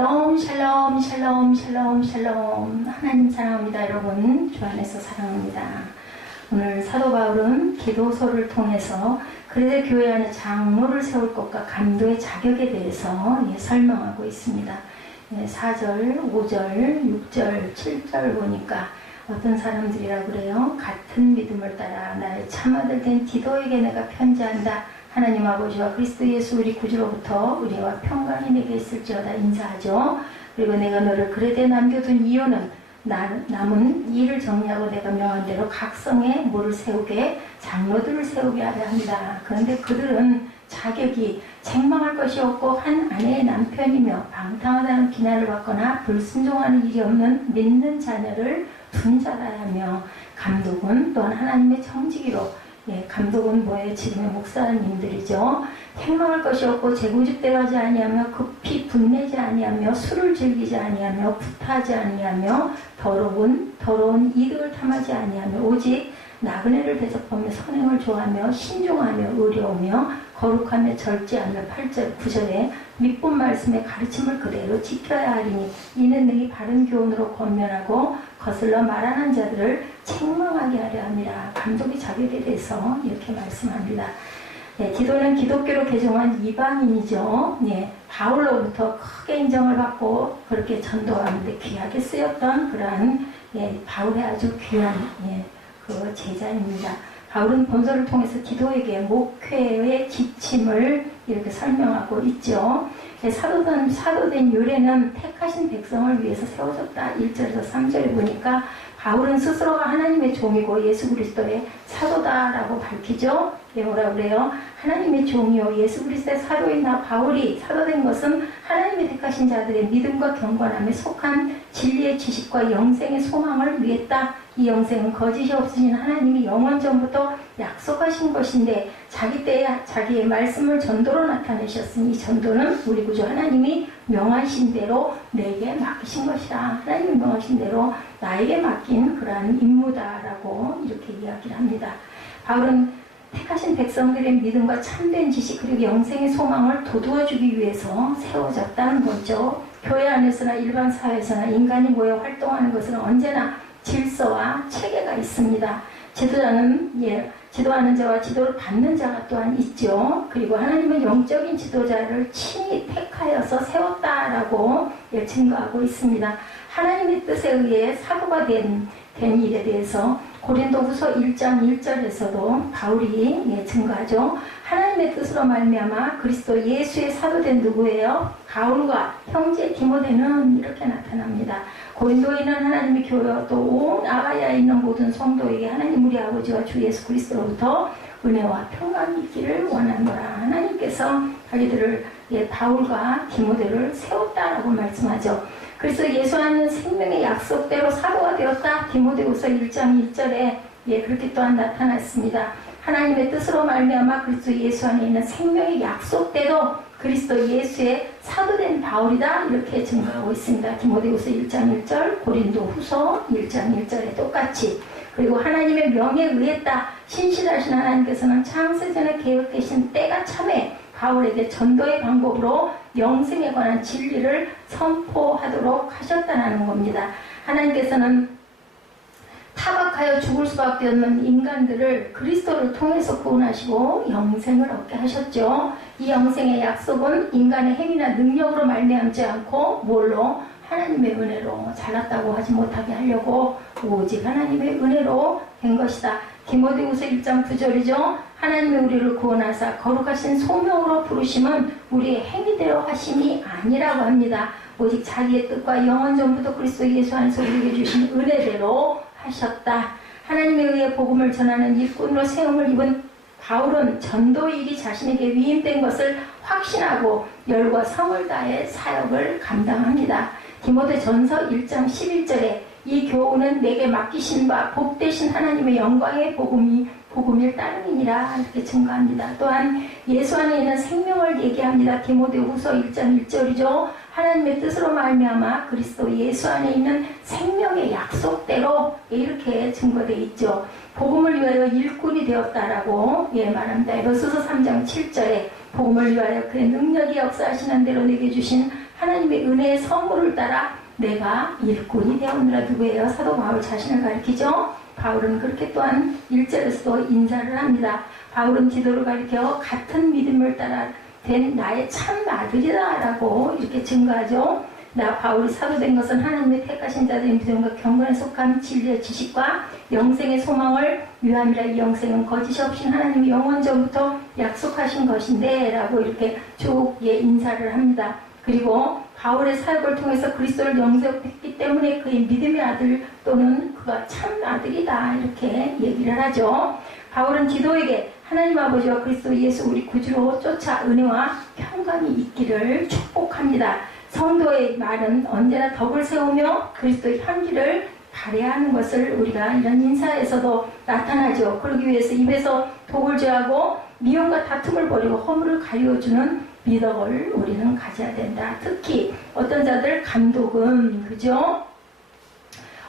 샬롬 샬롬 샬롬 샬롬 샬롬. 하나님 사랑합니다. 여러분 주 안에서 사랑합니다. 오늘 사도 바울은 기도서를 통해서 그레데 교회 안에 장로를 세울 것과 감도의 자격에 대해서 설명하고 있습니다. 4절, 5절, 6절, 7절 보니까 어떤 사람들이라 그래요. 같은 믿음을 따라 나의 참아들 된 디도에게 내가 편지한다. 하나님 아버지와 그리스도 예수 우리 구주로부터 의뢰와 평강이 내게 있을지어다 인사하죠. 그리고 내가 너를 그레데에 남겨둔 이유는 남은 일을 정리하고 내가 명한 대로 각 성에 뭐를 세우게, 장로들을 세우게 하려 합니다. 그런데 그들은 자격이 책망할 것이 없고 한 아내의 남편이며 방탕하다는 비난을 받거나 불순종하는 일이 없는 믿는 자녀를 둔 자라야 하며, 감독은 또한 하나님의 청지기로, 감독은 뭐예요? 지금의 목사님들이죠. 책망할 것이 없고 재고집대하지 아니하며 급히 분내지 아니하며 술을 즐기지 아니하며 구타하지 아니하며 더러운 이득을 탐하지 아니하며 오직 나그네를 대접하며 선행을 좋아하며 신중하며 의로우며 거룩하며 절제하며 8절 9절에 믿본 말씀의 가르침을 그대로 지켜야 하리니 이는 능히 바른 교훈으로 권면하고 거슬러 말하는 자들을 책망하게 하려 합니다. 감독의 자격에 대해서 이렇게 말씀합니다. 기도는 기독교로 개종한 이방인이죠. 바울로부터 크게 인정을 받고 그렇게 전도하는데 귀하게 쓰였던 그러한 바울의 아주 귀한 그 제자입니다. 바울은 본서를 통해서 기도에게 목회의 지침을 이렇게 설명하고 있죠. 사도된 요레는 택하신 백성을 위해서 세워졌다. 1절에서 3절에 보니까 바울은 스스로가 하나님의 종이고 예수 그리스도의 사도다라고 밝히죠. 뭐라 그래요? 하나님의 종이요 예수 그리스도의 사도인 나 바울이 사도된 것은 하나님의 택하신 자들의 믿음과 경건함에 속한 진리의 지식과 영생의 소망을 위했다. 이 영생은 거짓이 없으신 하나님이 영원 전부터 약속하신 것인데 자기 때에 자기의 말씀을 전도로 나타내셨으니 이 전도는 우리 구주 하나님이 명하신 대로 내게 맡기신 것이다. 하나님이 명하신 대로 나에게 맡긴 그러한 임무다라고 이렇게 이야기를 합니다. 바울은 택하신 백성들의 믿음과 참된 지식 그리고 영생의 소망을 도두어주기 위해서 세워졌다는 거죠. 교회 안에서나 일반 사회에서나 인간이 모여 활동하는 것은 언제나 질서와 체계가 있습니다. 지도하는 자와 지도를 받는 자가 또한 있죠. 그리고 하나님은 영적인 지도자를 친히 택하여서 세웠다라고 증거하고 있습니다. 하나님의 뜻에 의해 사도가 된 일에 대해서 고린도후서 1장 1절에서도 바울이 증거하죠. 하나님의 뜻으로 말미암아 그리스도 예수의 사도된 누구예요? 바울과 형제 디모데는 이렇게 나타납니다. 고린도에 있는 하나님의 교회와 또 온 아가야에 있는 모든 성도에게 하나님 우리 아버지와 주 예수 그리스도로부터 은혜와 평강이 있기를 원하노라. 하나님께서 자기들을 바울과 디모데를 세웠다라고 말씀하죠. 그래서 예수 안에는 생명의 약속대로 사도가 되었다. 디모데후서 1장 1절에 그렇게 또한 나타났습니다. 하나님의 뜻으로 말미암아 그리스도 예수 안에 있는 생명의 약속대로 그리스도 예수의 사도된 바울이다. 이렇게 증거하고 있습니다. 디모데후서 1장 1절, 고린도후서 1장 1절에 똑같이. 그리고 하나님의 명에 의했다. 신실하신 하나님께서는 창세전에 계획되신 때가 참에 바울에게 전도의 방법으로 영생에 관한 진리를 선포하도록 하셨다는 겁니다. 하나님께서는 타박하여 죽을 수밖에 없는 인간들을 그리스도를 통해서 구원하시고 영생을 얻게 하셨죠. 이 영생의 약속은 인간의 행위나 능력으로 말미암지 않고 뭘로? 하나님의 은혜로 잘났다고 하지 못하게 하려고 오직 하나님의 은혜로 된 것이다. 디모데후서 1장 9절이죠. 하나님이 우리를 구원하사 거룩하신 소명으로 부르심은 우리의 행위대로 하심이 아니라고 합니다. 오직 자기의 뜻과 영원 전부터 그리스도 예수 안에서 우리에게 주신 은혜대로 하셨다. 하나님에 의해 복음을 전하는 일꾼으로 세움을 입은 바울은 전도의 일이 자신에게 위임된 것을 확신하고 열과 성을 다해 사역을 감당합니다. 디모데전서 1장 11절에 이 교훈은 내게 맡기신 바 복되신 하나님의 영광의 복음일 따름이니라 이렇게 증거합니다. 또한 예수 안에 있는 생명을 얘기합니다. 디모데후서 1장 1절이죠. 하나님의 뜻으로 말미암아 그리스도 예수 안에 있는 생명의 약속대로 이렇게 증거되어 있죠. 복음을 위하여 일꾼이 되었다라고 말합니다. 에베소서 3장 7절에 복음을 위하여 그의 능력이 역사하시는 대로 내게 주신 하나님의 은혜의 선물을 따라 내가 일꾼이 되었느라. 누구예요? 사도 바울 자신을 가리키죠. 바울은 그렇게 또한 1절에서도 인사를 합니다. 바울은 디도를 가리켜 같은 믿음을 따라 된 나의 참 아들이다 라고 이렇게 증거하죠. 나 바울이 사도된 것은 하나님의 택하신 자들의 믿음과 경건에 속한 진리의 지식과 영생의 소망을 위함이라. 이 영생은 거짓이 없인 하나님이 영원 전부터 약속하신 것인데 라고 이렇게 쭉 인사를 합니다. 그리고 바울의 사역을 통해서 그리스도를 영접했기 때문에 그의 믿음의 아들 또는 그가 참 아들이다 이렇게 얘기를 하죠. 바울은 디도에게 하나님 아버지와 그리스도 예수 우리 구주로 쫓아 은혜와 평강이 있기를 축복합니다. 성도의 말은 언제나 덕을 세우며 그리스도의 향기를 발휘하는 것을 우리가 이런 인사에서도 나타나죠. 그러기 위해서 입에서 독을 제하고 미움과 다툼을 버리고 허물을 가리워주는 미덕을 우리는 가져야 된다. 특히 어떤 자들 감독은 그죠?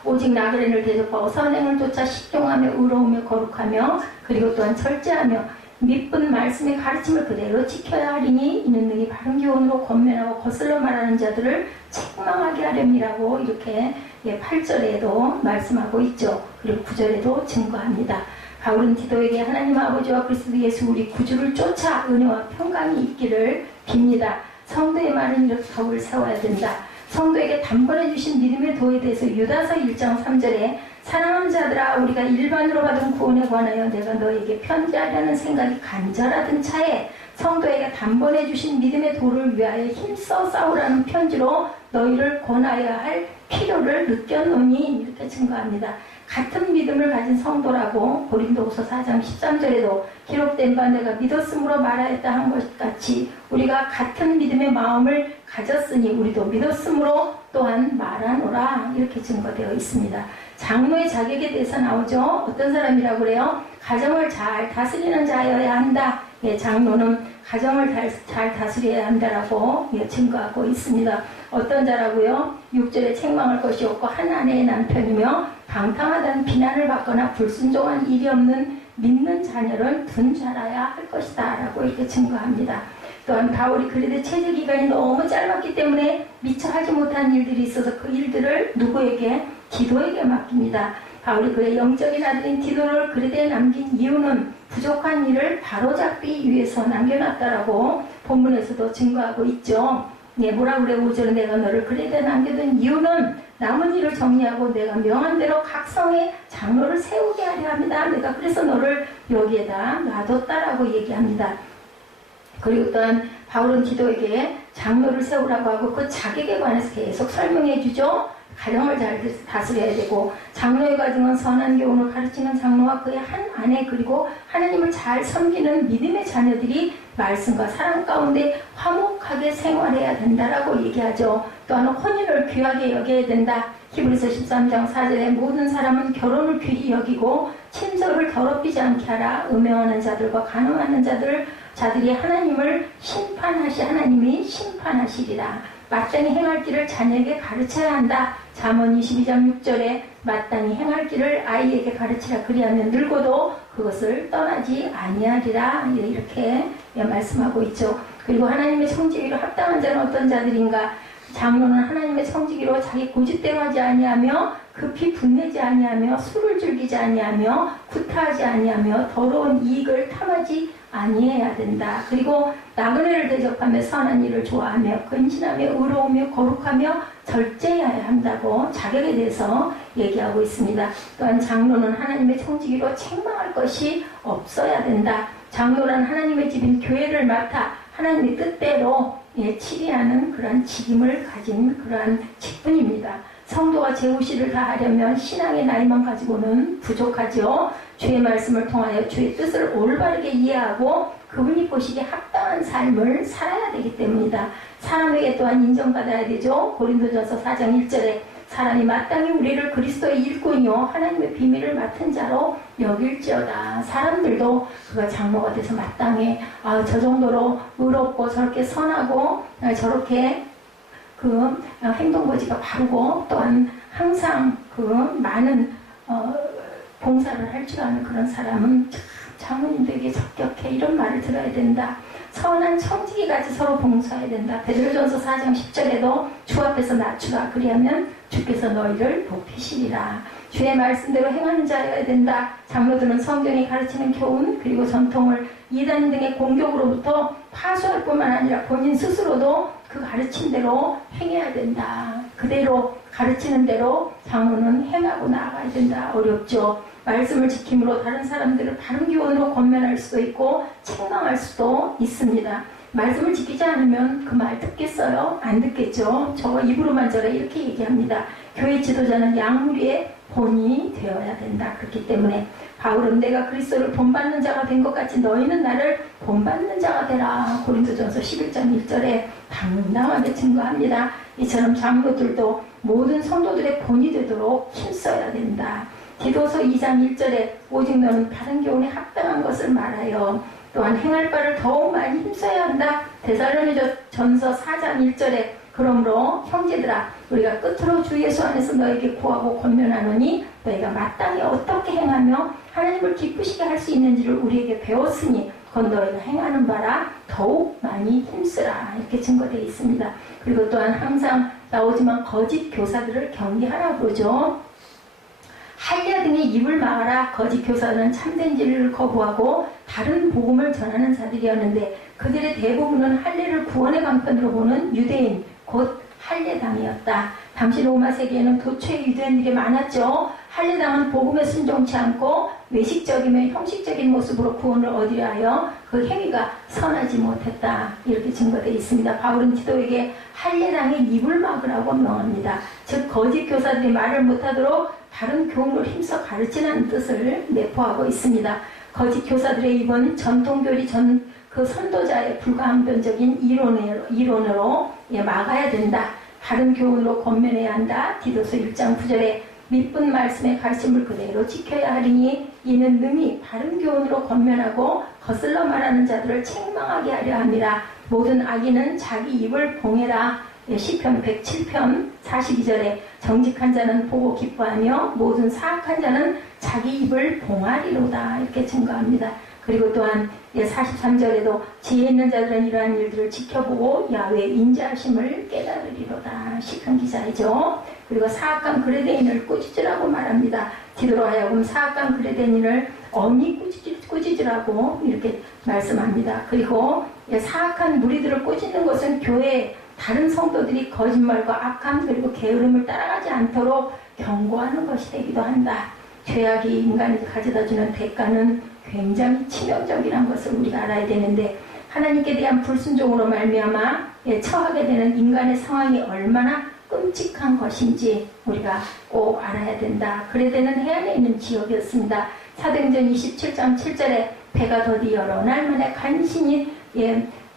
오직 나그네를 대접하고 선행을 쫓아 식용하며 의로우며 거룩하며 그리고 또한 철저하며 믿은 말씀의 가르침을 그대로 지켜야 하리니 이는 능히 바른 교훈으로 권면하고 거슬러 말하는 자들을 책망하게 하렴이라고 이렇게 8절에도 말씀하고 있죠. 그리고 9절에도 증거합니다. 바울은 디도에게 하나님 아버지와 그리스도 예수 우리 구주를 쫓아 은혜와 평강이 있기를 빕니다. 성도의 말은 이렇게 덕을 세워야 된다. 성도에게 단번에 주신 믿음의 도에 대해서 유다서 1장 3절에 사랑하는 자들아 우리가 일반으로 받은 구원에 관하여 내가 너에게 편지하려는 생각이 간절하던 차에 성도에게 단번에 주신 믿음의 도를 위하여 힘써 싸우라는 편지로 너희를 권하여야 할 필요를 느꼈노니 이렇게 증거합니다. 같은 믿음을 가진 성도라고 고린도후서 4장 13절에도 기록된 바 내가 믿었으므로 말하였다 한 것 같이 우리가 같은 믿음의 마음을 가졌으니 우리도 믿었으므로 또한 말하노라 이렇게 증거되어 있습니다. 장로의 자격에 대해서 나오죠. 어떤 사람이라고 그래요? 가정을 잘 다스리는 자여야 한다. 장로는 가정을 잘 다스려야 한다라고 증거하고 있습니다. 어떤 자라고요? 6절에 책망할 것이 없고 한 아내의 남편이며 방탕하다는 비난을 받거나 불순종한 일이 없는 믿는 자녀를 둔 자라야 할 것이다 라고 이렇게 증거합니다. 또한 바울이 그리드 체제 기간이 너무 짧았기 때문에 미처 하지 못한 일들이 있어서 그 일들을 누구에게? 디도에게 맡깁니다. 바울이 그의 영적인 아들인 디도를 그리드에 남긴 이유는 부족한 일을 바로잡기 위해서 남겨놨다라고 본문에서도 증거하고 있죠. 뭐라 그래? 5절에 내가 너를 그리드에 남겨둔 이유는 남은 일을 정리하고 내가 명한 대로 각 성에 장로를 세우게 하려 합니다. 내가 그래서 너를 여기에다 놔뒀다라고 얘기합니다. 그리고 또한 바울은 디도에게 장로를 세우라고 하고 그 자격에 관해서 계속 설명해 주죠. 가정을 잘 다스려야 되고 장로의 과정은 선한 교훈을 가르치는 장로와 그의 한 아내 그리고 하나님을 잘 섬기는 믿음의 자녀들이 말씀과 사랑 가운데 화목하게 생활해야 된다라고 얘기하죠. 또한 혼인을 귀하게 여겨야 된다. 히브리서 13장 4절에 모든 사람은 결혼을 귀히 여기고 친서를 더럽히지 않게 하라. 음행하는 자들과 간음하는 자들이 하나님이 심판하시리라. 마땅히 행할 길을 자녀에게 가르쳐야 한다. 잠언 22장 6절에 마땅히 행할 길을 아이에게 가르치라. 그리하면 늙어도 그것을 떠나지 아니하리라. 이렇게 말씀하고 있죠. 그리고 하나님의 성직위로 합당한 자는 어떤 자들인가? 장로는 하나님의 성직위로 자기 고집대로 하지 아니하며 급히 분내지 아니하며 술을 즐기지 아니하며 구타하지 아니하며 더러운 이익을 탐하지 아니해야 된다. 그리고 나그네를 대접하며 선한 일을 좋아하며 근신하며 의로우며 거룩하며 절제해야 한다고 자격에 대해서 얘기하고 있습니다. 또한 장로는 하나님의 성직위로 책망할 것이 없어야 된다. 장로란 하나님의 집인 교회를 맡아 하나님의 뜻대로 치리하는 그러한 직임을 가진 그러한 직분입니다. 성도가 제후시를 다하려면 신앙의 나이만 가지고는 부족하죠. 주의 말씀을 통하여 주의 뜻을 올바르게 이해하고 그분이 보시기에 합당한 삶을 살아야 되기 때문이다. 사람에게 또한 인정받아야 되죠. 고린도전서 4장 1절에 사람이 마땅히 우리를 그리스도의 일꾼이요 하나님의 비밀을 맡은 자로 여길지어다. 사람들도 그가 장로가 돼서 마땅해 저 정도로 의롭고 저렇게 선하고 저렇게 그 행동거지가 바르고 또한 항상 그 많은 봉사를 할 줄 아는 그런 사람은 장로님들에게 적격해 이런 말을 들어야 된다. 선한 청지기까지 서로 봉사해야 된다. 베드로전서 4장 10절에도 주 앞에서 낮추라. 그리하면 주께서 너희를 높이시리라. 주의 말씀대로 행하는 자여야 된다. 장로들은 성경이 가르치는 교훈 그리고 전통을 이단 등의 공격으로부터 파수할 뿐만 아니라 본인 스스로도 그 가르침대로 행해야 된다. 그대로 가르치는 대로 장로는 행하고 나아가야 된다. 어렵죠. 말씀을 지킴으로 다른 사람들을 바른 교훈으로 권면할 수도 있고 책망할 수도 있습니다. 말씀을 지키지 않으면 그 말 듣겠어요? 안 듣겠죠. 저 입으로만 저래 이렇게 얘기합니다. 교회 지도자는 양무리의 본이 되어야 된다. 그렇기 때문에 바울은 내가 그리스도를 본받는 자가 된 것 같이 너희는 나를 본받는 자가 되라. 고린도전서 11장 1절에 당당하게 증거합니다. 이처럼 장로들도 모든 성도들의 본이 되도록 힘써야 된다. 디도서 2장 1절에 오직 너는 바른 교훈에 합당한 것을 말하여 또한 행할 바를 더욱 많이 힘써야 한다. 데살로니전서 4장 1절에 그러므로 형제들아 우리가 끝으로 주 예수 안에서 너에게 구하고 권면하노니 너희가 마땅히 어떻게 행하며 하나님을 기쁘시게 할 수 있는지를 우리에게 배웠으니 그건 너희가 행하는 바라 더욱 많이 힘쓰라. 이렇게 증거되어 있습니다. 그리고 또한 항상 나오지만 거짓 교사들을 경계하라 그러죠. 할례 등의 입을 막아라. 거짓 교사는 참된 진리를 거부하고 다른 복음을 전하는 자들이었는데 그들의 대부분은 할례를 구원의 방편으로 보는 유대인 곧 할례당이었다. 당시 로마 세계에는 도처의 유대인들이 많았죠. 할례당은 복음에 순종치 않고 외식적이며 형식적인 모습으로 구원을 얻으려 하여 그 행위가 선하지 못했다. 이렇게 증거되어 있습니다. 바울은 디도에게 할례당의 입을 막으라고 명합니다. 즉 거짓 교사들이 말을 못하도록 다른 교훈을 힘써 가르치는 뜻을 내포하고 있습니다. 거짓 교사들의 입은 전통교리 그 선도자의 불가항변적인 이론으로 막아야 된다. 다른 교훈으로 권면해야 한다. 디도서 1장 9절에 밑분 말씀의 가르침을 그대로 지켜야 하리니 이는 능히 바른 교훈으로 권면하고 거슬러 말하는 자들을 책망하게 하려 함이라. 모든 악인은 자기 입을 봉해라. 시편 107편 42절에 정직한 자는 보고 기뻐하며 모든 사악한 자는 자기 입을 봉하리로다. 이렇게 증거합니다. 그리고 또한 43절에도 지혜 있는 자들은 이러한 일들을 지켜보고 야훼의 인자하심을 깨달으리로다. 시편 기사이죠. 그리고 사악한 그레데인을 꾸짖으라고 말합니다. 디도로 하여금 사악한 그레데인을 엄히 꾸짖으라고 이렇게 말씀합니다. 그리고 사악한 무리들을 꾸짖는 것은 교회에 다른 성도들이 거짓말과 악함 그리고 게으름을 따라가지 않도록 경고하는 것이 되기도 한다. 죄악이 인간에게 가져다주는 대가는 굉장히 치명적이라는 것을 우리가 알아야 되는데 하나님께 대한 불순종으로 말미암아 처하게 되는 인간의 상황이 얼마나 끔찍한 것인지 우리가 꼭 알아야 된다. 그레데는 해안에 있는 지역이었습니다. 사도행전 27장 7절에 배가 더디어러 날 만에 간신히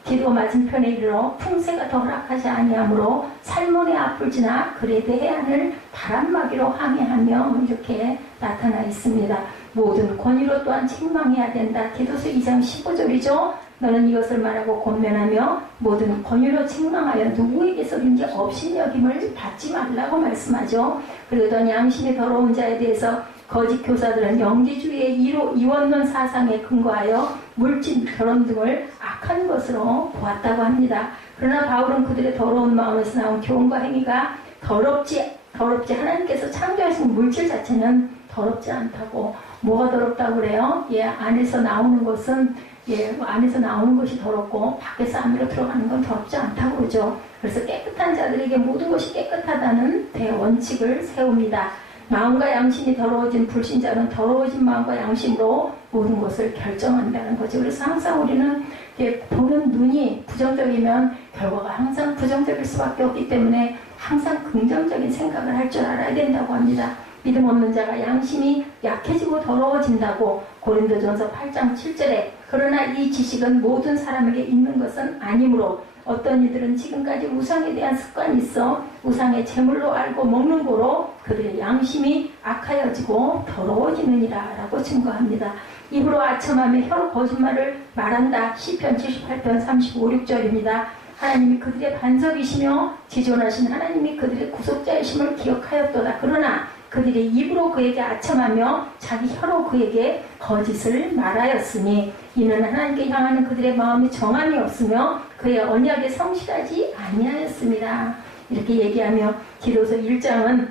디도 맞은편에 이르러 풍세가 더 허락하지 아니하므로 살몬의 앞을 지나 그레데 해안을 바람막이로 항해하며 이렇게 나타나 있습니다. 모든 권위로 또한 책망해야 된다. 디도서 2장 15절이죠. 너는 이것을 말하고 권면하며 모든 권위로 책망하여 누구에게서든지 업신여김을 받지 말라고 말씀하죠. 그리고 또한 양심이 더러운 자에 대해서 거짓 교사들은 영지주의의 이원론 사상에 근거하여 물질, 결혼 등을 악한 것으로 보았다고 합니다. 그러나 바울은 그들의 더러운 마음에서 나온 교훈과 행위가 더럽지 하나님께서 창조하신 물질 자체는 더럽지 않다고. 뭐가 더럽다고 그래요? 안에서 나오는 것은 안에서 나오는 것이 더럽고 밖에서 안으로 들어가는 건 더럽지 않다고 그러죠. 그래서 깨끗한 자들에게 모든 것이 깨끗하다는 대원칙을 세웁니다. 마음과 양심이 더러워진 불신자는 더러워진 마음과 양심으로 모든 것을 결정한다는 거죠. 그래서 항상 우리는 보는 눈이 부정적이면 결과가 항상 부정적일 수밖에 없기 때문에 항상 긍정적인 생각을 할 줄 알아야 된다고 합니다. 믿음 없는 자가 양심이 약해지고 더러워진다고 고린도전서 8장 7절에 그러나 이 지식은 모든 사람에게 있는 것은 아니므로 어떤 이들은 지금까지 우상에 대한 습관이 있어 우상의 제물로 알고 먹는 거로 그들의 양심이 악하여지고 더러워지느니라 라고 증거합니다. 입으로 아첨하며 혀로 거짓말을 말한다. 시편 78편 35, 6절입니다. 하나님이 그들의 반석이시며 지존하신 하나님이 그들의 구속자이심을 기억하였도다. 그러나 그들이 입으로 그에게 아첨하며 자기 혀로 그에게 거짓을 말하였으니 이는 하나님께 향하는 그들의 마음이 정함이 없으며 그의 언약에 성실하지 아니하였습니다. 이렇게 얘기하며 디도서 1장은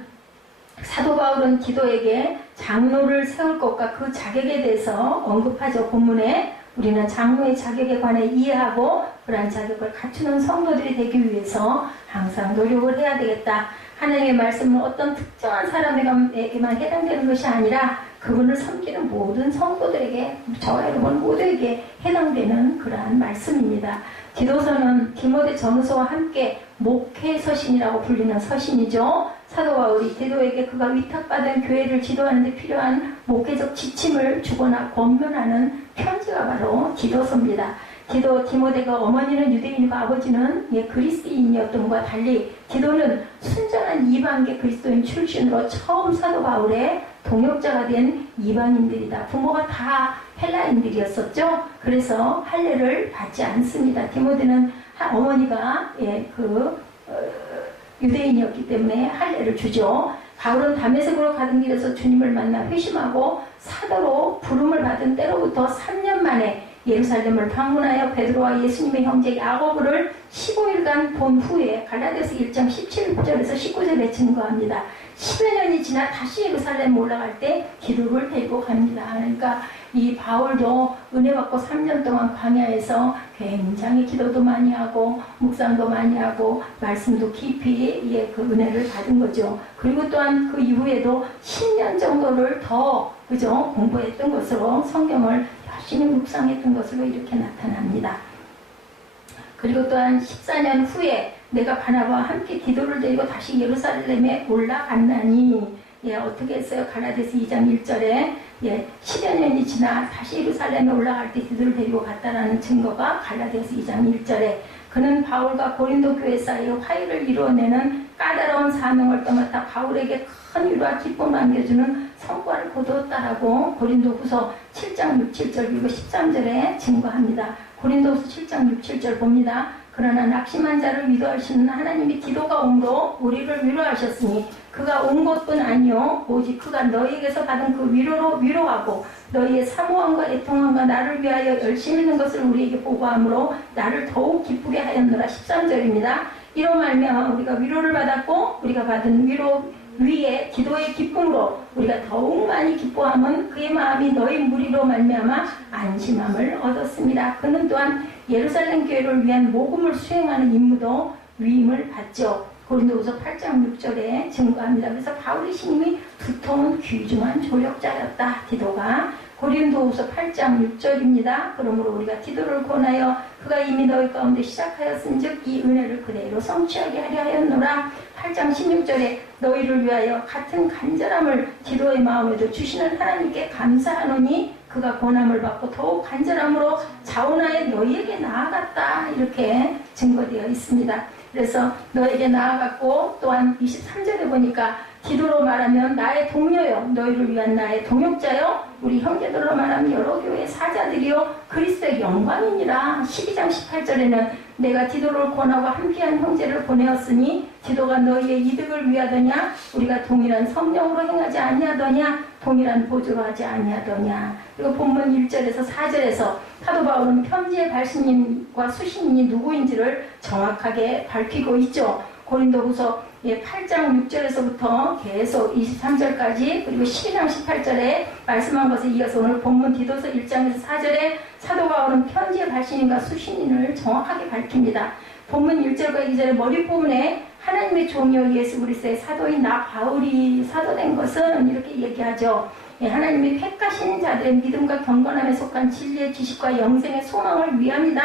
사도 바울은 디도에게 장로를 세울 것과 그 자격에 대해서 언급하죠. 본문에 우리는 장로의 자격에 관해 이해하고 그러한 자격을 갖추는 성도들이 되기 위해서 항상 노력을 해야 되겠다. 하나님의 말씀은 어떤 특정한 사람에게만 해당되는 것이 아니라 그분을 섬기는 모든 성도들에게, 저와 여러분 모두에게 해당되는 그러한 말씀입니다. 디도서는 디모데 전후서와 함께 목회 서신이라고 불리는 서신이죠. 사도 바울이 디도에게 그가 위탁받은 교회를 지도하는 데 필요한 목회적 지침을 주거나 권면하는 편지가 바로 디도서입니다. 디모데가 어머니는 유대인이고 아버지는 그리스인이었던 것과 달리 디도는 순전한 이방계 그리스도인 출신으로 처음 사도 바울의 동역자가 된 이방인들이다. 부모가 다 헬라인들이었었죠. 그래서 할례를 받지 않습니다. 디모데는 어머니가 유대인이었기 때문에 할례를 주죠. 바울은 다메섹으로 가던 길에서 주님을 만나 회심하고 사도로 부름을 받은 때로부터 3년 만에 예루살렘을 방문하여 베드로와 예수님의 형제 야고보를 15일간 본 후에 갈라디아서 1장 17절에서 19절에 증거합니다. 10여 년이 지나 다시 예루살렘 올라갈 때 디도를 데리고 갑니다. 그러니까 이 바울도 은혜 받고 3년 동안 광야에서 굉장히 기도도 많이 하고 묵상도 많이 하고 말씀도 깊이 그 은혜를 받은 거죠. 그리고 또한 그 이후에도 10년 정도를 더 공부했던 것으로 성경을 열심히 묵상했던 것으로 이렇게 나타납니다. 그리고 또한 14년 후에 내가 바나바와 함께 디도를 데리고 다시 예루살렘에 올라갔나니 어떻게 했어요? 갈라디아서 2장 1절에 10여 년이 지나 다시 예루살렘에 올라갈 때 디도를 데리고 갔다라는 증거가 갈라디아서 2장 1절에 그는 바울과 고린도 교회 사이에 화해를 이루어내는 까다로운 사명을 떠맡아 바울에게 큰 위로와 기쁨을 안겨주는 성과를 거두었다라고 고린도후서 7장 6, 7절 그리고 13절에 증거합니다. 고린도후서 7장 6, 7절 봅니다. 그러나 낙심한 자를 위로하시는 하나님이 디도가 옴으로 우리를 위로하셨으니 그가 온 것뿐 아니요 오직 그가 너희에게서 받은 그 위로로 위로하고 너희의 사모함과 애통함과 나를 위하여 열심히 있는 것을 우리에게 보고함으로 나를 더욱 기쁘게 하였노라. 13절입니다. 이로 말미암아 우리가 위로를 받았고 우리가 받은 위로 위에 기도의 기쁨으로 우리가 더욱 많이 기뻐함은 그의 마음이 너희 무리로 말미암아 안심함을 얻었습니다. 그는 또한 예루살렘 교회를 위한 모금을 수행하는 임무도 위임을 받죠. 고린도후서 8장 6절에 증거합니다. 그래서 바울의 신임이 두터운 귀중한 조력자였다. 디도가 고린도후서 8장 6절입니다. 그러므로 우리가 디도를 권하여 그가 이미 너희 가운데 시작하였은즉 이 은혜를 그대로 성취하게 하려 하였노라. 8장 16절에 너희를 위하여 같은 간절함을 디도의 마음에도 주시는 하나님께 감사하노니 그가 권함을 받고 더욱 간절함으로 자원하여 너희에게 나아갔다. 이렇게 증거되어 있습니다. 그래서 너에게 나아갔고 또한 23절에 보니까 디도로 말하면 나의 동료요 너희를 위한 나의 동역자요 우리 형제들로 말하면 여러 교회의 사자들이요 그리스도의 영광이니라. 12장 18절에는 내가 디도를 권하고 함께한 형제를 보내었으니 디도가 너희의 이득을 위하더냐 우리가 동일한 성령으로 행하지 아니하더냐 동일한 보조로 하지 아니하더냐. 그리고 본문 1절에서 4절에서 사도 바울은 편지의 발신인과 수신인이 누구인지를 정확하게 밝히고 있죠. 고린도후서 8장 6절에서부터 계속 23절까지 그리고 12장 18절에 말씀한 것에 이어서 오늘 본문 디도서 1장에서 4절에 사도 바울은 편지의 발신인과 수신인을 정확하게 밝힙니다. 본문 1절과 2절의 머리 부분에 하나님의 종이요 예수 그리스도의 사도인 나 바울이 사도된 것은 이렇게 얘기하죠. 하나님이 택하신 자들의 믿음과 경건함에 속한 진리의 지식과 영생의 소망을 위함이다.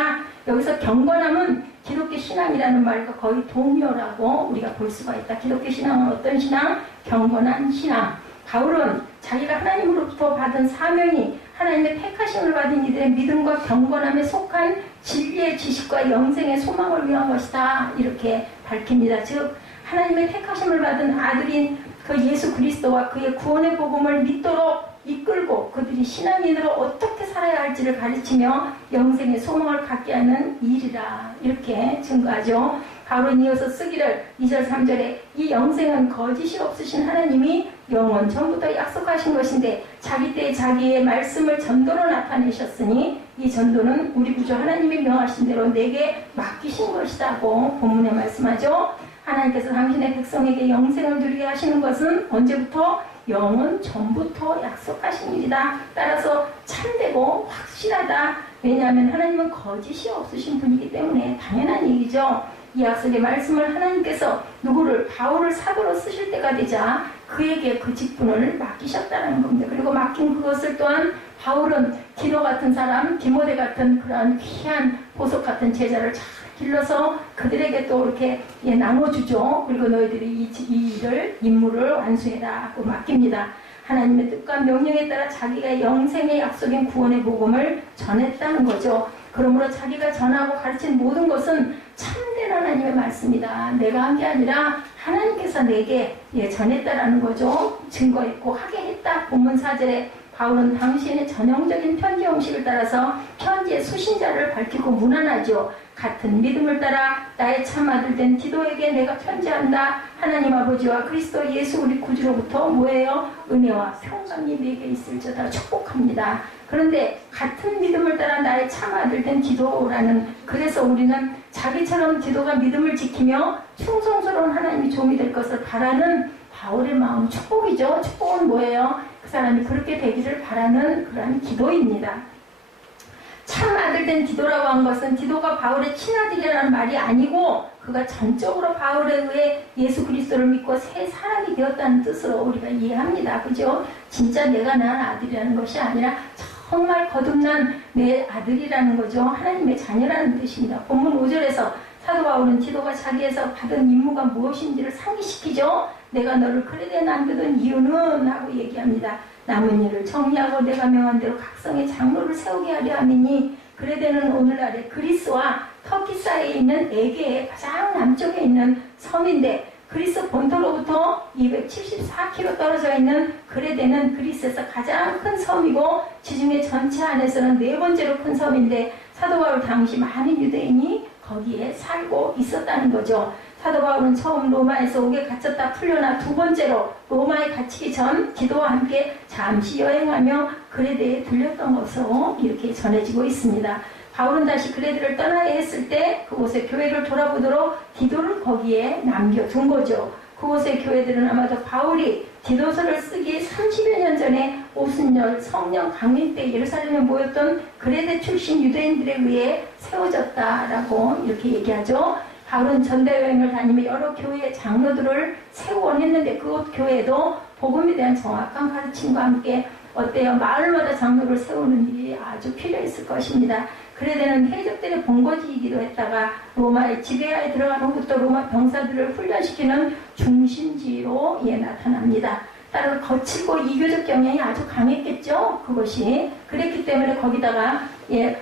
여기서 경건함은 기독교 신앙이라는 말과 거의 동요라고 우리가 볼 수가 있다. 기독교 신앙은 어떤 신앙? 경건한 신앙. 바울은 자기가 하나님으로부터 받은 사명이 하나님의 택하심을 받은 이들의 믿음과 경건함에 속한 진리의 지식과 영생의 소망을 위한 것이다. 이렇게 밝힙니다. 즉 하나님의 택하심을 받은 아들인 그 예수 그리스도와 그의 구원의 복음을 믿도록 이끌고 그들이 신앙인으로 어떻게 살아야 할지를 가르치며 영생의 소망을 갖게 하는 일이라 이렇게 증거하죠. 바울은 이어서 쓰기를 2절 3절에 이 영생은 거짓이 없으신 하나님이 영원 전부터 약속하신 것인데 자기 때에 자기의 말씀을 전도로 나타내셨으니 이 전도는 우리 구주 하나님이 명하신 대로 내게 맡기신 것이라고 본문에 말씀하죠. 하나님께서 당신의 백성에게 영생을 누리게 하시는 것은 언제부터? 영원 전부터 약속하신 일이다. 따라서 참되고 확실하다. 왜냐하면 하나님은 거짓이 없으신 분이기 때문에 당연한 얘기죠. 이 약속의 말씀을 하나님께서 누구를? 바울을 사도로 쓰실 때가 되자 그에게 그 직분을 맡기셨다는 겁니다. 그리고 맡긴 그것을 또한 바울은 디도 같은 사람, 디모데 같은 그러한 귀한 보석 같은 제자를 잘 길러서 그들에게 또 이렇게 나눠주죠. 그리고 너희들이 이 임무를 완수해라고 맡깁니다. 하나님의 뜻과 명령에 따라 자기가 영생의 약속인 구원의 복음을 전했다는 거죠. 그러므로 자기가 전하고 가르친 모든 것은 참된 하나님의 말씀이다. 내가 한 게 아니라 하나님께서 내게 전했다라는 거죠. 증거했고 하게 했다. 본문 4절에 바울은 당신의 전형적인 편지 형식을 따라서 편지의 수신자를 밝히고 문안하죠. 같은 믿음을 따라 나의 참아들 된 디도에게 내가 편지한다. 하나님 아버지와 그리스도 예수 우리 구주로부터 뭐예요? 은혜와 평강이 내게 있을지어다 축복합니다. 그런데 같은 믿음을 따라 나의 참아들 된 디도라는, 그래서 우리는 자기처럼 디도가 믿음을 지키며 충성스러운 하나님이 도움이 될 것을 바라는 바울의 마음, 축복이죠. 축복은 뭐예요? 그 사람이 그렇게 되기를 바라는 그러한 기도입니다. 참 아들 된 디도라고 한 것은 디도가 바울의 친아들이라는 말이 아니고 그가 전적으로 바울에 의해 예수 그리스도를 믿고 새 사람이 되었다는 뜻으로 우리가 이해합니다. 그죠? 진짜 내가 낳은 아들이라는 것이 아니라 정말 거듭난 내 아들이라는 거죠. 하나님의 자녀라는 뜻입니다. 본문 5절에서 사도 바울은 디도가 자기에서 받은 임무가 무엇인지를 상기시키죠. 내가 너를 크레드에 남겨둔 이유는 하고 얘기합니다. 남은 일을 정리하고 내가 명한 대로 각성의 장로를 세우게 하려 함이니 크레드는 오늘날의 그리스와 터키 사이에 있는 에게의 가장 남쪽에 있는 섬인데 그리스 본토로부터 274km 떨어져 있는 크레데는 그리스에서 가장 큰 섬이고 지중해 전체 안에서는 네 번째로 큰 섬인데 사도 바울 당시 많은 유대인이 거기에 살고 있었다는 거죠. 사도 바울은 처음 로마에서 옥에 갇혔다 풀려나 두 번째로 로마에 갇히기 전 디도와 함께 잠시 여행하며 그레데에 들렸던 것으로 이렇게 전해지고 있습니다. 바울은 다시 그레데를 떠나야 했을 때 그곳의 교회를 돌아보도록 디도를 거기에 남겨둔 거죠. 그곳의 교회들은 아마도 바울이 디도서를 쓰기 30여 년 전에 오순절 성령 강림 때 예루살렘에 모였던 그레데 출신 유대인들에 의해 세워졌다라고 이렇게 얘기하죠. 바울은 전대여행을 다니며 여러 교회의 장로들을 세우곤 했는데 그곳 교회도 복음에 대한 정확한 가르침과 함께 어때요? 마을마다 장로를 세우는 일이 아주 필요했을 것입니다. 그레데는 해적들의 본거지이기도 했다가 로마의 지배하에 들어간 후부터 로마 병사들을 훈련시키는 중심지로 나타납니다. 따라서 거칠고 이교적 경향이 아주 강했겠죠. 그것이 그랬기 때문에 거기다가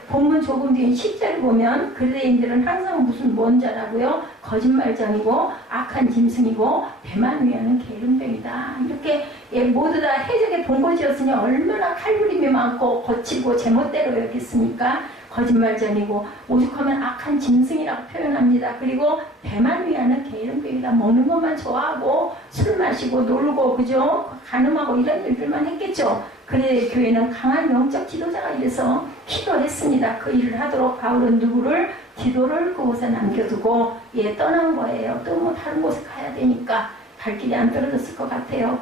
본문 조금 뒤에 10절을 보면 그레데인들은 항상 무슨 뭔 자라고요? 거짓말장이고 악한 짐승이고 배만 위하는 게으름뱅이다. 이렇게 모두 다 해적의 본거지였으니 얼마나 칼부림이 많고 거칠고 제멋대로 여겼습니까? 거짓말장이고 오죽하면 악한 짐승이라고 표현합니다. 그리고 배만 위하는 게으름뱅이다. 먹는 것만 좋아하고 술 마시고 놀고 그죠? 간음하고 이런 일들만 했겠죠. 그래 교회는 강한 영적 지도자가 이래서 필요했습니다. 그 일을 하도록 바울은 누구를? 디도를 그곳에 남겨두고 떠난 거예요. 또 뭐 다른 곳에 가야 되니까 갈 길이 안 떨어졌을 것 같아요.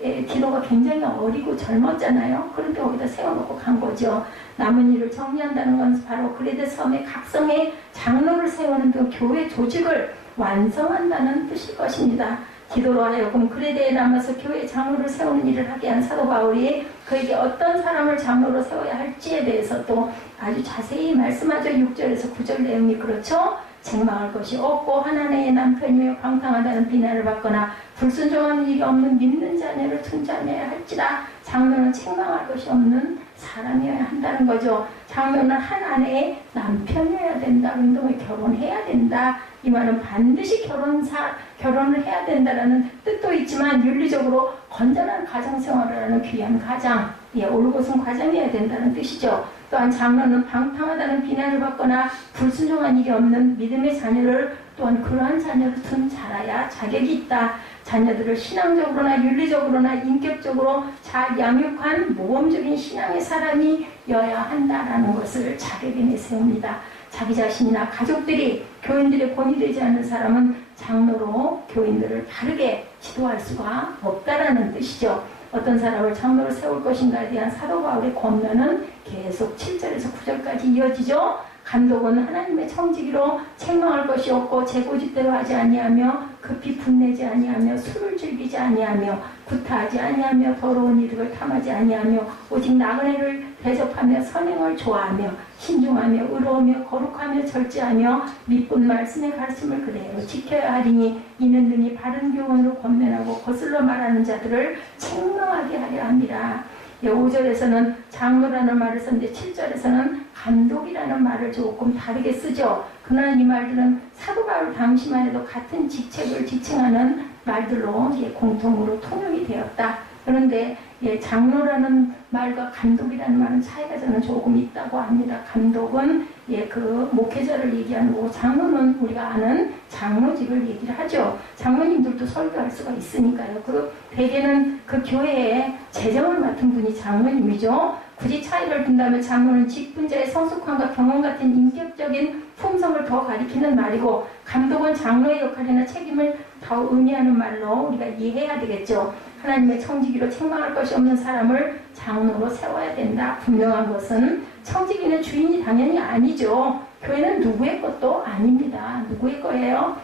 디도가 굉장히 어리고 젊었잖아요. 그런데 거기다 세워놓고 간 거죠. 남은 일을 정리한다는 건 바로 그레데 섬의 각성의 장로를 세우는 등 교회 조직을 완성한다는 뜻일 것입니다. 디도로 하여금 그레데에 남아서 교회 장로를 세우는 일을 하게 한 사도 바울이 그에게 어떤 사람을 장로로 세워야 할지에 대해서 또 아주 자세히 말씀하죠. 6절에서 9절 내용이 그렇죠. 책망할 것이 없고 하나님의 남편이며 방탕하다는 비난을 받거나 불순종하는 일이 없는 믿는 자녀를 둔자녀야 할지라. 장로는 책망할 것이 없는 사람이어야 한다는 거죠. 장로는 한 아내의 남편이어야 된다. 운동에 결혼해야 된다. 이 말은 반드시 결혼을 해야 된다라는 뜻도 있지만 윤리적으로 건전한 가정생활을 하는 귀한 가장, 올곧은 가정이어야 된다는 뜻이죠. 또한 장로는 방탕하다는 비난을 받거나 불순종한 일이 없는 믿음의 자녀를 또한 그러한 자녀를 둔 자라야 자격이 있다. 자녀들을 신앙적으로나 윤리적으로나 인격적으로 잘 양육한 모범적인 신앙의 사람이어야 한다라는 것을 자격에 내세웁니다. 자기 자신이나 가족들이 교인들의 본이 되지 않는 사람은 장로로 교인들을 바르게 지도할 수가 없다라는 뜻이죠. 어떤 사람을 장로로 세울 것인가에 대한 사도 바울의 권면은 계속 7절에서 9절까지 이어지죠. 감독은 하나님의 청지기로 책망할 것이 없고 제 고집대로 하지 아니하며 급히 분내지 아니하며 술을 즐기지 아니하며 구타하지 아니하며 더러운 이득을 탐하지 아니하며 오직 나그네를 대접하며 선행을 좋아하며 신중하며 의로우며 거룩하며 절제하며 미쁜 말씀의 가르침을 그대로 지켜야 하리니 이는 능히 바른 교훈으로 권면하고 거슬러 말하는 자들을 책망하게 하려 함이라. 5절에서는 장로라는 말을 썼는데 7절에서는 감독이라는 말을 조금 다르게 쓰죠. 그러나 이 말들은 사도 바울 당시만 해도 같은 직책을 지칭하는 말들로 공통으로 통용이 되었다. 그런데 장로라는 말과 감독이라는 말은 차이가 저는 조금 있다고 합니다. 감독은 그 목회자를 얘기하는 거고 장로는 우리가 아는 장로직을 얘기를 하죠. 장로님들도 설교할 수가 있으니까요. 그 대개는 그 교회에 재정을 맡은 분이 장로님이죠. 굳이 차이를 둔다면 장로는 직분자의 성숙함과 경험 같은 인격적인 품성을 더 가리키는 말이고 감독은 장로의 역할이나 책임을 더 의미하는 말로 우리가 이해해야 되겠죠. 하나님의 청지기로 책망할 것이 없는 사람을 장로로 세워야 된다. 분명한 것은 청지기는 주인이 당연히 아니죠. 교회는 누구의 것도 아닙니다. 누구의 거예요?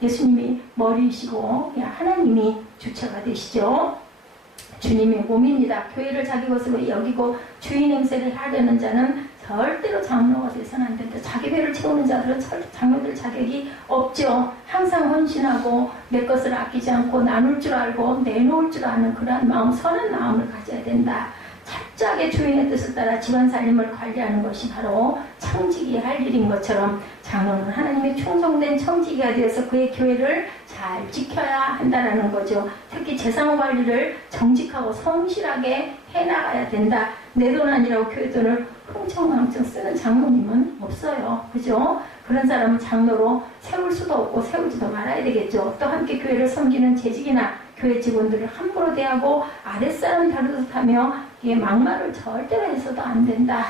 예수님이 머리이시고 하나님이 주체가 되시죠. 주님의 몸입니다. 교회를 자기 것으로 여기고 주인 행세를 하려는 자는 절대로 장로가 돼서는 안 된다. 자기 배를 채우는 자들은 장로될 자격이 없죠. 항상 헌신하고 내 것을 아끼지 않고 나눌 줄 알고 내놓을 줄 아는 그러한 마음, 선한 마음을 가져야 된다. 철저하게 주인의 뜻을 따라 집안 살림을 관리하는 것이 바로 청지기의 할 일인 것처럼 장로는 하나님의 충성된 청지기가 되어서 그의 교회를 잘 지켜야 한다는 거죠. 특히 재산 관리를 정직하고 성실하게 해나가야 된다. 내 돈 아니라고 교회 돈을 흥청망청 쓰는 장로님은 없어요. 그죠? 그런 사람은 장로로 세울 수도 없고 세우지도 말아야 되겠죠. 또 함께 교회를 섬기는 재직이나 교회 직원들을 함부로 대하고 아랫사람 다루듯 하며 막말을 절대로 해서도 안 된다.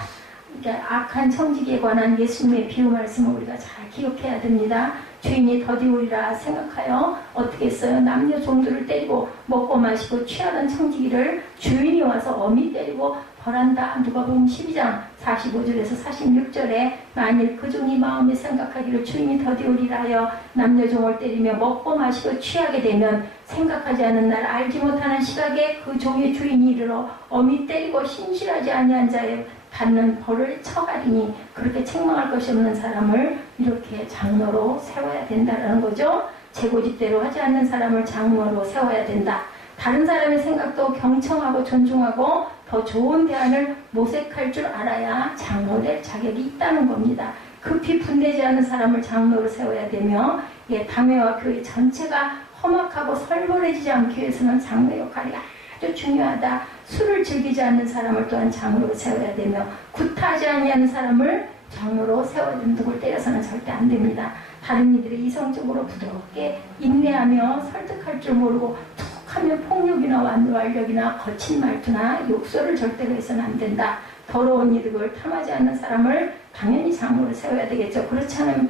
그러니까 악한 청지기에 관한 예수님의 비유 말씀을 우리가 잘 기억해야 됩니다. 주인이 더디우리라 생각하여 어떻게 했어요? 남녀 종들을 때리고 먹고 마시고 취하던 청지기를 주인이 와서 엄히 때리고 벌한다. 누가복음 12장 45절에서 46절에 만일 그 종이 마음에 생각하기를 주인이 더디우리라 하여 남녀 종을 때리며 먹고 마시고 취하게 되면 생각하지 않은 날 알지 못하는 시각에 그 종의 주인이 이르러 엄히 때리고 신실하지 아니한 자의 받는 벌을 처가리니 그렇게 책망할 것이 없는 사람을 이렇게 장로로 세워야 된다는 거죠. 제 고집대로 하지 않는 사람을 장로로 세워야 된다. 다른 사람의 생각도 경청하고 존중하고 더 좋은 대안을 모색할 줄 알아야 장로될 자격이 있다는 겁니다. 급히 분내지 않은 사람을 장로로 세워야 되며 당회와 교회 전체가 험악하고 설벌해지지 않기 위해서는 장로 역할이 아주 중요하다. 술을 즐기지 않는 사람을 또한 장로로 세워야 되며 구타하지 아니하는 사람을 장로로 세워야 된다. 누굴 때려서는 절대 안 됩니다. 다른 이들이 이성적으로 부드럽게 인내하며 설득할 줄 모르고 툭 하면 폭력이나 완력이나 거친 말투나 욕설을 절대로 해서는 안 된다. 더러운 이득을 탐하지 않는 사람을 당연히 장로로 세워야 되겠죠. 그렇지 않으면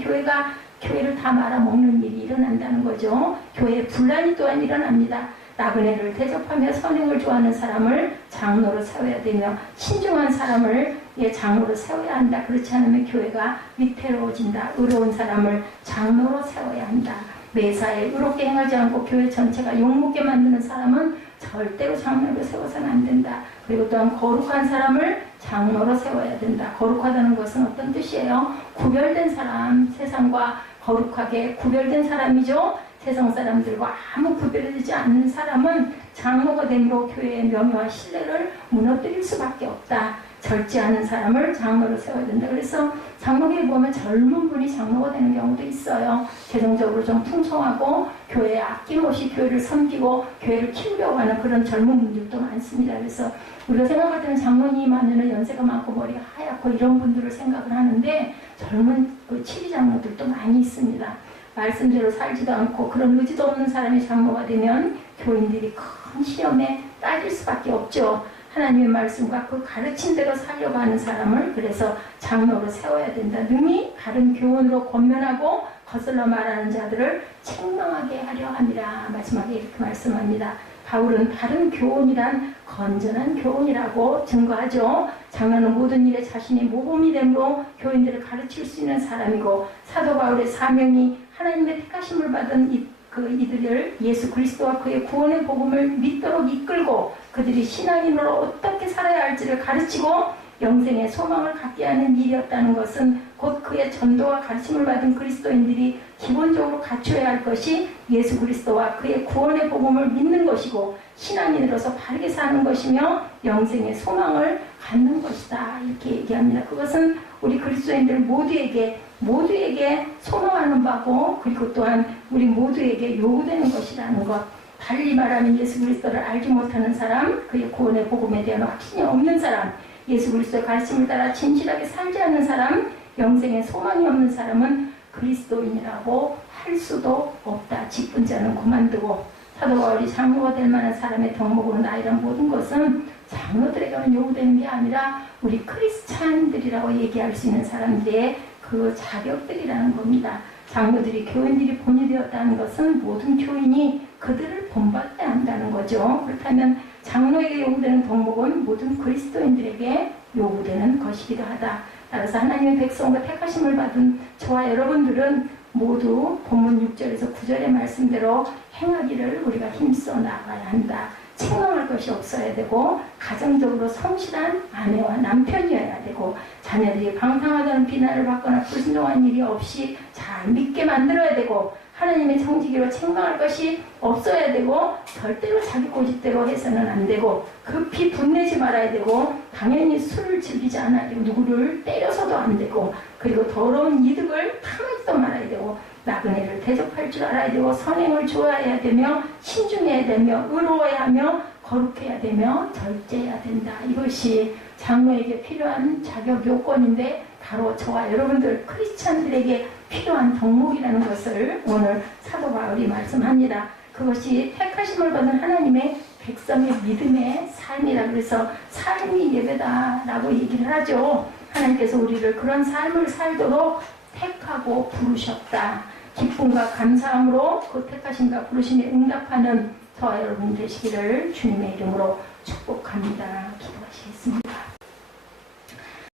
교회를 다 말아먹는 일이 일어난다는 거죠. 교회에 분란이 또한 일어납니다. 나그네를 대접하며 선행을 좋아하는 사람을 장로로 세워야 되며 신중한 사람을 장로로 세워야 한다. 그렇지 않으면 교회가 위태로워진다. 의로운 사람을 장로로 세워야 한다. 매사에 의롭게 행하지 않고 교회 전체가 욕먹게 만드는 사람은 절대로 장로로 세워서는 안 된다. 그리고 또한 거룩한 사람을 장로로 세워야 된다. 거룩하다는 것은 어떤 뜻이에요? 구별된 사람, 세상과 거룩하게 구별된 사람이죠. 세상 사람들과 아무 구별되지 않는 사람은 장로가 됨으로 교회의 명예와 신뢰를 무너뜨릴 수밖에 없다. 절제하는 사람을 장로로 세워야 된다. 그래서 장로교에 보면 젊은 분이 장로가 되는 경우도 있어요. 재정적으로 좀 풍성하고 교회에 아낌없이 교회를 섬기고 교회를 키우려고 하는 그런 젊은 분들도 많습니다. 그래서 우리가 생각할 때는 장로님 하면은 연세가 많고 머리가 하얗고 이런 분들을 생각을 하는데 젊은 치리 장로들도 많이 있습니다. 말씀대로 살지도 않고 그런 의지도 없는 사람이 장로가 되면 교인들이 큰 시험에 따질 수밖에 없죠. 하나님의 말씀과 그 가르친 대로 살려고 하는 사람을 그래서 장로로 세워야 된다. 능히 다른 교훈으로 권면하고 거슬러 말하는 자들을 책망하게 하려 함이라. 마지막에 이렇게 말씀합니다. 바울은 바른 교훈이란 건전한 교훈이라고 증거하죠. 장로는 모든 일에 자신이 모범이 됨으로 교인들을 가르칠 수 있는 사람이고, 사도 바울의 사명이 하나님의 택하심을 받은 이들을 예수 그리스도와 그의 구원의 복음을 믿도록 이끌고 그들이 신앙인으로 어떻게 살아야 할지를 가르치고 영생의 소망을 갖게 하는 일이었다는 것은 곧 그의 전도와 가르침을 받은 그리스도인들이 기본적으로 갖춰야 할 것이 예수 그리스도와 그의 구원의 복음을 믿는 것이고 신앙인으로서 바르게 사는 것이며 영생의 소망을 갖는 것이다. 이렇게 얘기합니다. 그것은 우리 그리스도인들 모두에게 소망하는 바고, 그리고 또한 우리 모두에게 요구되는 것이라는 것. 달리 말하면 예수 그리스도를 알지 못하는 사람, 그의 구원의 복음에 대한 확신이 없는 사람, 예수 그리스도의 가르침을 따라 진실하게 살지 않는 사람, 영생에 소망이 없는 사람은 그리스도인이라고 할 수도 없다. 직분 자는 그만두고. 사도 바울이 장로가 될 만한 사람의 덕목으로 나이란 모든 것은 장로들에게는 요구되는 게 아니라 우리 크리스찬들이라고 얘기할 수 있는 사람들의 그 자격들이라는 겁니다. 장로들이 교인들이 본이 되었다는 것은 모든 교인이 그들을 본받아야 한다는 거죠. 그렇다면 장로에게 요구되는 덕목은 모든 그리스도인들에게 요구되는 것이기도 하다. 따라서 하나님의 백성과 택하심을 받은 저와 여러분들은 모두 본문 6절에서 9절의 말씀대로 행하기를 우리가 힘써 나가야 한다. 책망할 것이 없어야 되고, 가정적으로 성실한 아내와 남편이어야 되고, 자녀들이 방탕하다는 비난을 받거나 불순종한 일이 없이 잘 믿게 만들어야 되고, 하나님의 청지기로 책망할 것이 없어야 되고, 절대로 자기 고집대로 해서는 안 되고, 급히 분내지 말아야 되고, 당연히 술을 즐기지 않아야 되고, 누구를 때려서도 안 되고, 그리고 더러운 이득을 탐하지도 말아야 되고, 나그네를 대접할 줄 알아야 되고, 선행을 좋아해야 되며, 신중해야 되며, 의로워야 하며, 거룩해야 되며, 절제해야 된다. 이것이 장로에게 필요한 자격 요건인데, 바로 저와 여러분들 크리스찬들에게 필요한 덕목이라는 것을 오늘 사도 바울이 말씀합니다. 그것이 택하심을 받은 하나님의 백성의 믿음의 삶이라. 그래서 삶이 예배다라고 얘기를 하죠. 하나님께서 우리를 그런 삶을 살도록 택하고 부르셨다. 기쁨과 감사함으로 그 택하심과 부르심에 응답하는 저와 여러분 되시기를 주님의 이름으로 축복합니다.